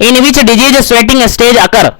In which disease sweating stage अकर,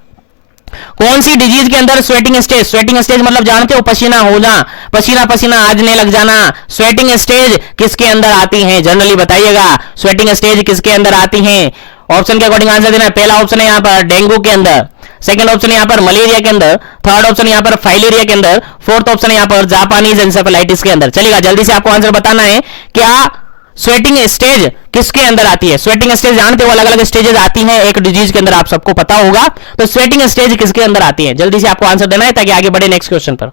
कौन सी डिजीज के अंदर स्वेटिंग स्टेज, स्वेटिंग स्टेज मतलब जानते हो पसीना होना, पसीना पसीना आजने लग जाना, स्वेटिंग स्टेज किसके अंदर आती हैं जनरली बताइएगा, स्वेटिंग स्टेज किसके अंदर आती हैं? ऑप्शन के अकॉर्डिंग आंसर देना। पहला ऑप्शन है यहां पर डेंगू के अंदर, सेकंड ऑप्शन यहां पर मलेरिया के अंदर, थर्ड ऑप्शन यहां पर फाइलेरिया के अंदर, फोर्थ ऑप्शन यहां पर जापानीज एंसेफेलाइटिस के अंदर। चलेगा, जल्दी से आपको आंसर बताना है क्या स्वेटिंग स्टेज किसके अंदर आती है? स्वेटिंग स्टेज जानते हो अलग अलग स्टेजेस आती हैं एक डिजीज के अंदर, आप सबको पता होगा, तो स्वेटिंग स्टेज किसके अंदर आती है? जल्दी से आपको आंसर देना है ताकि आगे बढ़े नेक्स्ट क्वेश्चन पर।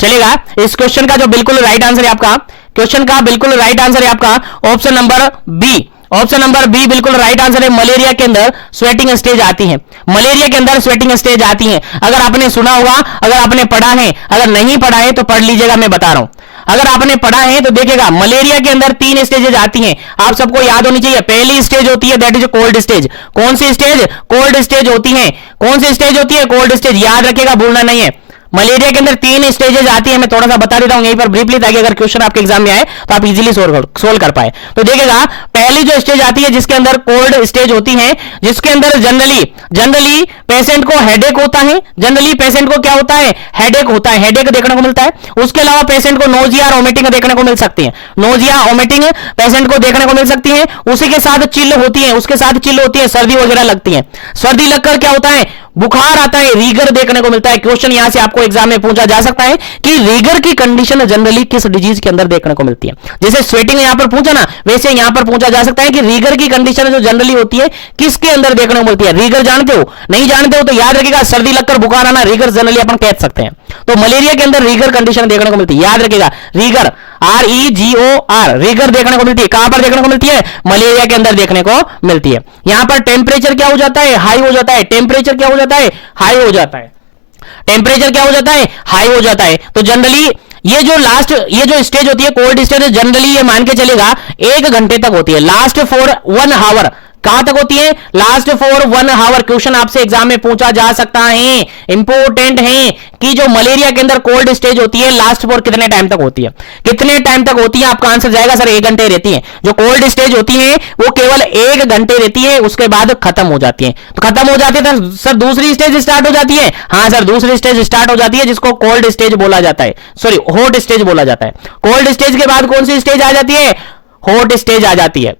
चलेगा, इस क्वेश्चन का जो बिल्कुल राइट आंसर है आपका, क्वेश्चन का बिल्कुल राइट आंसर है आपका option number B. Option number B बिल्कुल राइट आंसर है। मलेरिया के अंदर स्वेटिंग स्टेज आती है, मलेरिया के अंदर स्वेटिंग स्टेज आती है। अगर आपने सुना होगा, अगर आपने पढ़ा है, अगर नहीं पढ़ा है तो पढ़ लीजिएगा, मैं बता रहा हूं। अगर आपने पढ़ा है तो देखिएगा मलेरिया के अंदर 3 स्टेजेस आती हैं, आप सबको याद होनी चाहिए। पहली स्टेज होती है दैट इज कोल्ड स्टेज। कौन सी स्टेज? कोल्ड स्टेज होती है। कौन सी स्टेज होती है? Cold stage. याद रखिएगा, भूलना नहीं है। मलेरिया के अंदर 3 स्टेजेस आती है, मैं थोड़ा सा बता देता हूं यहीं पर ब्रीफली ताकि अगर क्वेश्चन आपके एग्जाम में आए तो आप इजीली सोल्व कर पाए। तो देखिएगा पहली जो स्टेज आती है जिसके अंदर कोल्ड स्टेज होती है, जिसके अंदर जनरली पेशेंट को हेडेक होता है। जनरली पेशेंट को क्या होता है? हेडेक होता है, हेडेक देखने को मिलता है। उसके अलावा पेशेंट को नोजिया और वोमिटिंग देखने को मिल सकती है, नोजिया वोमिटिंग पेशेंट को देखने को मिल सकती है। उसी के साथ चिल्ल होती है, उसके साथ चिल्ल होती है, सर्दी वगैरह लगती है। सर्दी लगकर क्या होता है? बुखार आता है, रीगर देखने को मिलता है। क्वेश्चन यहां से आपको एग्जाम में पूछा जा सकता है कि रीगर की कंडीशन जनरली किस डिजीज के अंदर देखने को मिलती है। जैसे स्वेटिंग यहां पर पूछा ना, वैसे यहां पर पूछा जा सकता है कि रीगर की कंडीशन जो जनरली होती है किसके अंदर देखने को मिलती है। रीगर जानते हो? नहीं जानते हो तो याद रखिएगा, सर्दी लगकर बुखार आना रीगर जनरली अपन कह सकते हैं। तो मलेरिया के अंदर रीगर कंडीशन देखने को मिलती है, याद रखिएगा। रीगर REGOR रीगर देखने को मिलती है। कहां पर देखने को मिलती है? मलेरिया के अंदर देखने को मिलती है। यहां पर टेम्परेचर क्या हो जाता है? हाई हो जाता है। टेम्परेचर क्या हो जाता है? हाई हो जाता है। टेम्परेचर क्या हो जाता है? हाई हो जाता है। तो जनरली ये जो स्टेज होती है कोल्ड स्टेज, जनरली ये मान के चलेगा 1 घंटे तक होती है, लास्ट फॉर 1 आवर। कहां तक होती है? Last for 1 hour. क्वेश्चन आपसे एग्जाम में पूछा जा सकता है, इंपॉर्टेंट है कि जो मलेरिया के अंदर कोल्ड स्टेज होती है लास्ट फॉर कितने टाइम तक होती है? कितने टाइम तक होती है? आपका आंसर जाएगा सर 1 घंटे रहती है। जो कोल्ड स्टेज होती है वो केवल 1 घंटे रहती है, उसके बाद खत्म हो जाती है। तो खत्म हो जाती है तो सर दूसरी स्टेज स्टार्ट हो जाती है। हाँ सर, दूसरी स्टेज स्टार्ट हो जाती है जिसको कोल्ड स्टेज बोला जाता है, सॉरी हॉट स्टेज बोला जाता है। कोल्ड स्टेज के बाद कौन सी स्टेज आ जाती है? हॉट स्टेज आ जाती है।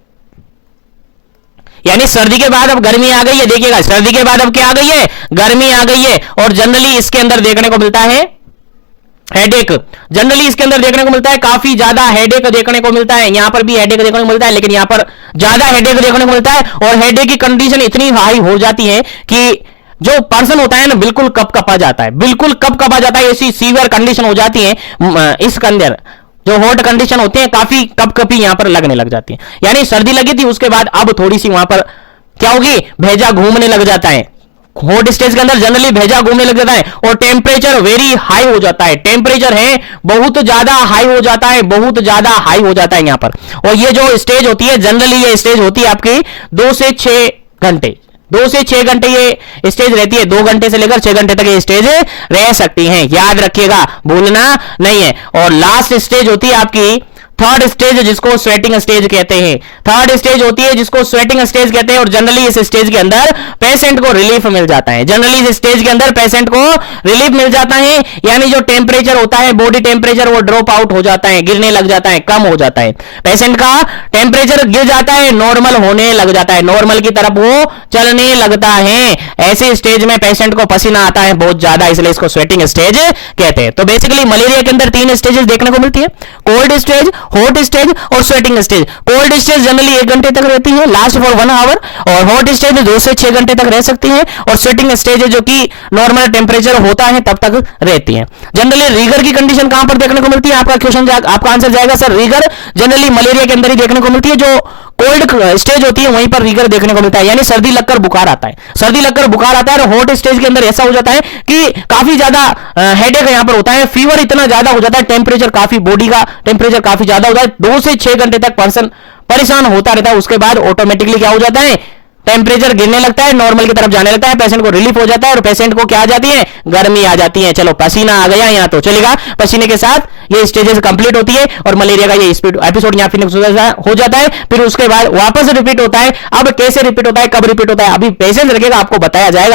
यानी सर्दी के बाद अब गर्मी आ गई है। देखिएगा, सर्दी के बाद अब क्या आ गई है? गर्मी आ गई है। और जनरली इसके अंदर देखने को मिलता है हेडेक। जनरली इसके अंदर देखने को मिलता है काफी ज्यादा हेडेक देखने को मिलता है। यहां पर भी हेडेक देखने को मिलता है, लेकिन यहां पर ज्यादा हेडेक देखने को मिलता है। और हेडेक की कंडीशन इतनी हाई हो जाती है कि जो पर्सन होता है ना बिल्कुल कपकपा जाता है, बिल्कुल कपकपा जाता है। ऐसी सीवियर कंडीशन हो जाती है इसके अंदर। जो हॉट कंडीशन होते हैं काफी कपकपी यहां पर लगने लग जाती है। यानी सर्दी लगी थी, उसके बाद अब थोड़ी सी वहां पर क्या होगी? भेजा घूमने लग जाता है। हॉट स्टेज के अंदर जनरली भेजा घूमने लग जाता है और टेम्परेचर वेरी हाई हो जाता है। टेम्परेचर है बहुत ज्यादा हाई हो जाता है, बहुत ज्यादा हाई हो जाता है यहां पर। और ये जो स्टेज होती है जनरली ये स्टेज होती है आपकी 2 से 6 घंटे, 2 से 6 घंटे ये स्टेज रहती है। 2 घंटे से लेकर 6 घंटे तक ये स्टेज रह सकती हैं, याद रखिएगा, भूलना नहीं है। और लास्ट स्टेज होती है आपकी थर्ड स्टेज, जिसको स्वेटिंग स्टेज कहते हैं। थर्ड स्टेज होती है जिसको स्वेटिंग स्टेज कहते हैं। और जनरली इस स्टेज के अंदर पेशेंट को रिलीफ मिल जाता है। जनरली इस स्टेज के अंदर पेशेंट को रिलीफ मिल जाता है, यानी जो टेम्परेचर होता है बॉडी टेम्परेचर वो ड्रॉप आउट हो जाता है, गिरने लग जाता है, कम हो जाता है। पेशेंट का टेम्परेचर गिर जाता है, नॉर्मल होने लग जाता है, नॉर्मल की तरफ वो चलने लगता है। ऐसे स्टेज में पेशेंट को पसीना आता है बहुत ज्यादा, इसलिए इसको स्वेटिंग स्टेज कहते हैं। तो बेसिकली मलेरिया के अंदर 3 स्टेजेस देखने को मिलती है, कोल्ड स्टेज, हॉट स्टेज और sweating stage. Cold stage generally 1 घंटे तक रहती है, लास्ट फॉर 1 आवर। और हॉट स्टेज 2 से 6 घंटे तक रह सकती है। और स्वेटिंग स्टेज जो कि नॉर्मल टेम्परेचर होता है तब तक रहती है। जनरली रीगर की कंडीशन कहां पर देखने को मिलती है? आपका क्वेश्चन आपका आंसर जाएगा सर रीगर जनरली मलेरिया के अंदर ही देखने को मिलती है। जो कोल्ड स्टेज होती है वहीं पर रीगर देखने को मिलता है, यानी सर्दी लगकर बुखार आता है, सर्दी लगकर बुखार आता है। और हॉट स्टेज के अंदर ऐसा हो जाता है कि काफी ज्यादा हेडेक यहां पर होता है, फीवर इतना ज्यादा हो जाता है, टेम्परेचर काफी, बॉडी का टेम्परेचर काफी ज्यादा होता है, 2 से 6 घंटे तक पर्सन परेशान होता रहता है। उसके बाद ऑटोमेटिकली क्या हो जाता है? टेम्परेचर गिरने लगता है, नॉर्मल की तरफ जाने लगता है, पेशेंट को रिलीफ हो जाता है और पेशेंट को क्या आ जाती है, गर्मी आ जाती है। चलो पसीना आ गया यहां तो चलेगा, पसीने के साथ ये स्टेजेस कंप्लीट होती है और मलेरिया का ये एपिसोड यहां फिनिश हो जाता है। फिर उसके बाद वापस रिपीट होता है। अब कैसे रिपीट होता है, कब रिपीट होता है, अभी पेशेंस रखेगा आपको बताया जाएगा।